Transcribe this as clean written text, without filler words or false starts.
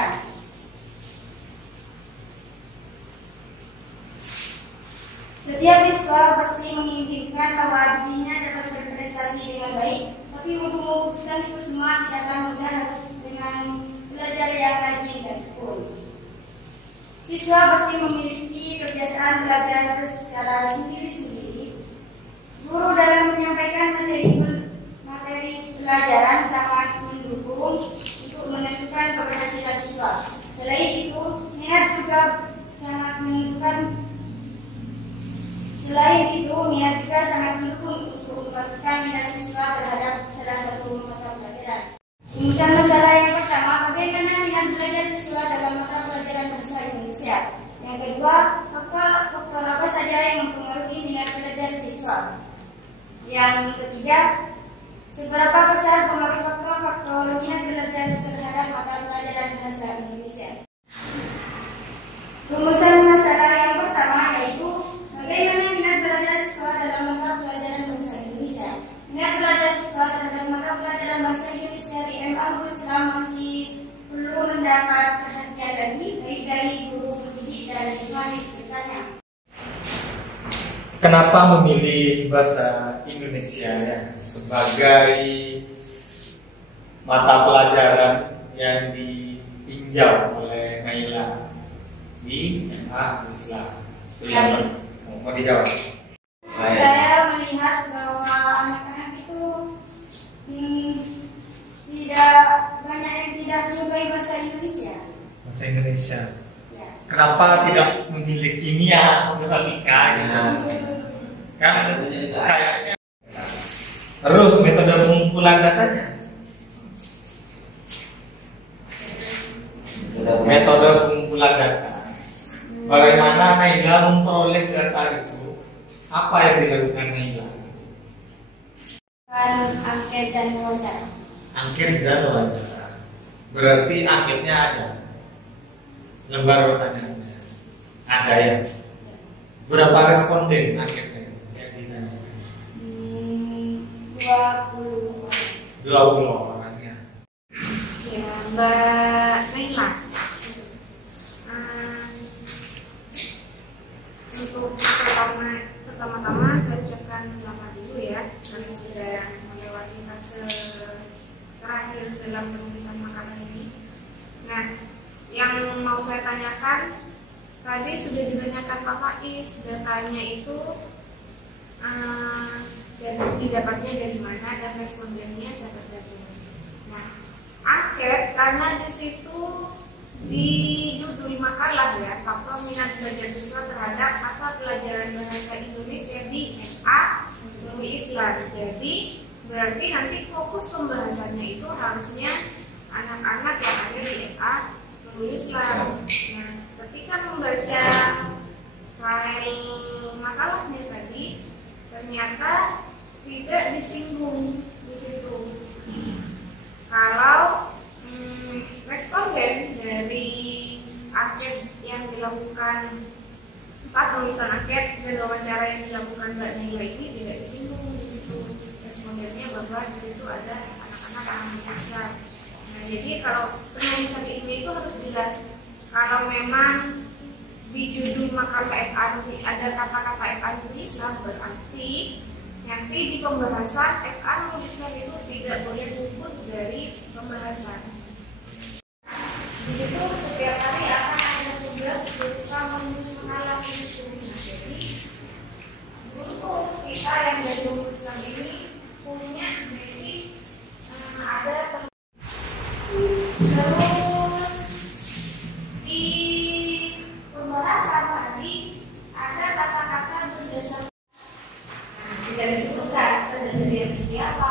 penulisan. Setiap siswa pasti menginginkan bahwa dirinya dapat berprestasi dengan baik, tapi untuk mewujudkan itu semua tidak akan mudah, harus dengan belajar yang rajin dan tekun. Siswa pasti memiliki kebiasaan belajar secara sendiri-sendiri. Guru dalam menyampaikan materi pelajaran sangat mendukung untuk menentukan keberhasilan siswa. Selain itu, minat juga sangat mendukung untuk memperhatikan minat siswa terhadap salah satu mata pelajaran. Rumusan masalah yang pertama, bagaimana minat belajar siswa dalam mata pelajaran bahasa Indonesia. Yang kedua, faktor apa saja yang mempengaruhi minat belajar siswa. Yang ketiga, seberapa besar pengaruh faktor minat belajar terhadap mata pelajaran bahasa Indonesia. Rumusan masalah yang pertama yaitu bagaimana minat belajar siswa dalam mata pelajaran bahasa Indonesia. Minat belajar siswa terhadap mata pelajaran bahasa Indonesia di MA Nurul Islam masih perlu mendapat perhatian lagi, baik dari guru pendidik dan lingkungan sekitarnya. Kenapa memilih bahasa Indonesia sebagai mata pelajaran yang ditinjau oleh Naila di MA Nurul Islam? Mau dijawab? Saya melihat bahwa anak-anak itu tidak banyak yang tidak menyukai bahasa Indonesia. Bahasa Indonesia. Ya. Kenapa tidak memilih kimia, matematika gitu? Kan kayaknya. Terus metode pengumpulan datanya. Metode pengumpulan data. Bagaimana Naila memperoleh data itu? Apa yang dilakukan Naila? Angket dan wawancara. Angket dan wawancara. Berarti angketnya ada. Lembar pertanyaan ada ya. Berapa responden angketnya? Yang ditanya? 20 orangnya. Ya, Mbak Naila. Untuk pertama-tama saya ucapkan selamat dulu ya, kalian sudah melewati fase terakhir dalam penulisan makalah ini. Nah, yang mau saya tanyakan tadi sudah ditanyakan Pak Faiz, datanya itu didapatnya dari mana dan respondennya siapa saja. Nah, angket karena di situ di judul makalah ya, faktor minat belajar siswa terhadap mata pelajaran bahasa Indonesia di MA Nurul Islam. Jadi berarti nanti fokus pembahasannya itu harusnya anak-anak yang ada di MA Nurul Islam. Nah, ketika membaca file makalahnya tadi ternyata tidak disinggung di situ. Kalau responden dari angket yang dilakukan, penulisan angket dan wawancara yang dilakukan Mbak Naila ini tidak disinggung di situ respondennya bahwa di situ ada anak-anak anak Islam. Nah, jadi kalau penulisan ini itu harus jelas. Kalau memang di judul makalah FA ada kata-kata FA Nurul Islam, berarti nanti di pembahasan FA Nurul Islam itu tidak boleh luput dari pembahasan. Di situ setiap hari akan ada tugas berupa menulis makalah itu. Jadi untuk kita yang dari penulisan ini punya basic ada terus di pembahasan tadi ada kata-kata berdasarkan tidak disebutkan pada dari siapa,